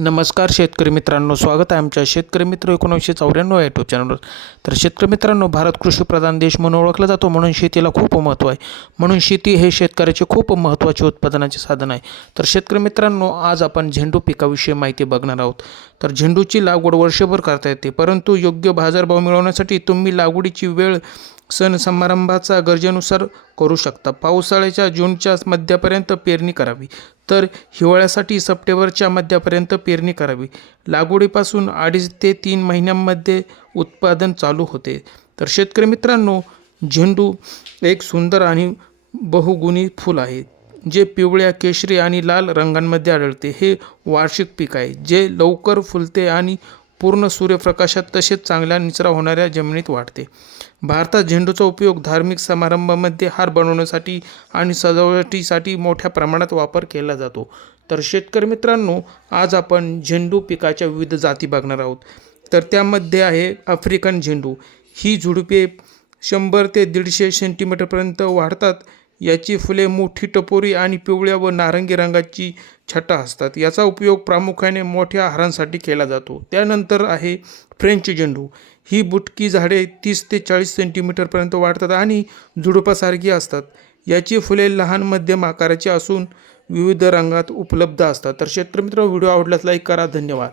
नमस्कार शेतकरी मित्रांनो, स्वागत आहे आमच्या शेतकरी मित्र 1994 या यूट्यूब चॅनलवर. तर शेतकरी मित्रांनो, भारत कृषीप्रधान देश म्हणून ओळखला जातो, म्हणून शेतीला खूप महत्त्व आहे. म्हणून शेती हे शेतकऱ्याचे खूप महत्त्वाचे उत्पादनाचे साधन आहे. तर शेतकरी मित्रांनो, आज आपण झेंडू पिकाविषयी माहिती बघणार आहोत. तर झेंडूची लागवड वर्षभर करता येते, परंतु योग्य बाजारभाव मिळवण्यासाठी तुम्ही लागवडीची वेळ सण समारंभाचा गरजेनुसार करू शकता. पावसाळ्याच्या जूनच्या मध्यापर्यंत पेरणी करावी, तर हिवाळ्यासाठी सप्टेंबरच्या मध्यापर्यंत पेरणी करावी. लागवडीपासून 2.5 ते 3 महिन्यांमध्ये उत्पादन चालू होते. तर शेतकरी मित्रांनो, झेंडू एक सुंदर आणि बहुगुणी फूल आहे, जे पिवळ्या, केशरी आणि लाल रंगांमध्ये आढळते. हे वार्षिक पीक आहे, जे लवकर फुलते आणि पूर्ण सूर्यप्रकाशात तसेच चांगल्या निचरा होणाऱ्या जमिनीत वाढते. भारतात झेंडूचा उपयोग धार्मिक समारंभामध्ये हार बनवण्यासाठी आणि सजावटीसाठी मोठ्या प्रमाणात वापर केला जातो. तर शेतकरी मित्रांनो, आज आपण झेंडू पिकाच्या विविध जाती बघणार आहोत. तर त्यामध्ये आहे आफ्रिकन झेंडू. ही झुडुपे 100 ते 150 सेंटीमीटरपर्यंत वाढतात. याची फुले मोठी, टपोरी आणि पिवळ्या व नारंगी रंगाची छटा असतात. याचा उपयोग प्रामुख्याने मोठ्या हारांसाठी केला जातो. त्यानंतर आहे फ्रेंच झेंडू. ही बुटकी झाडे 30 ते 40 सेंटीमीटरपर्यंत वाढतात आणि झुडुपासारखी असतात. याची फुले लहान मध्यम आकाराची असून विविध रंगात उपलब्ध असतात. तर शेतकरी मित्रांनो, व्हिडिओ आवडल्यास लाईक करा. धन्यवाद.